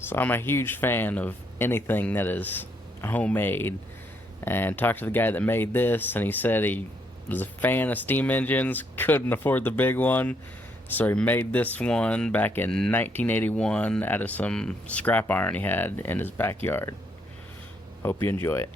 So I'm a huge fan of anything that is homemade. And talked to the guy that made this, and he said he was a fan of steam engines, couldn't afford the big one, so he made this one back in 1981 out of some scrap iron he had in his backyard. Hope you enjoy it.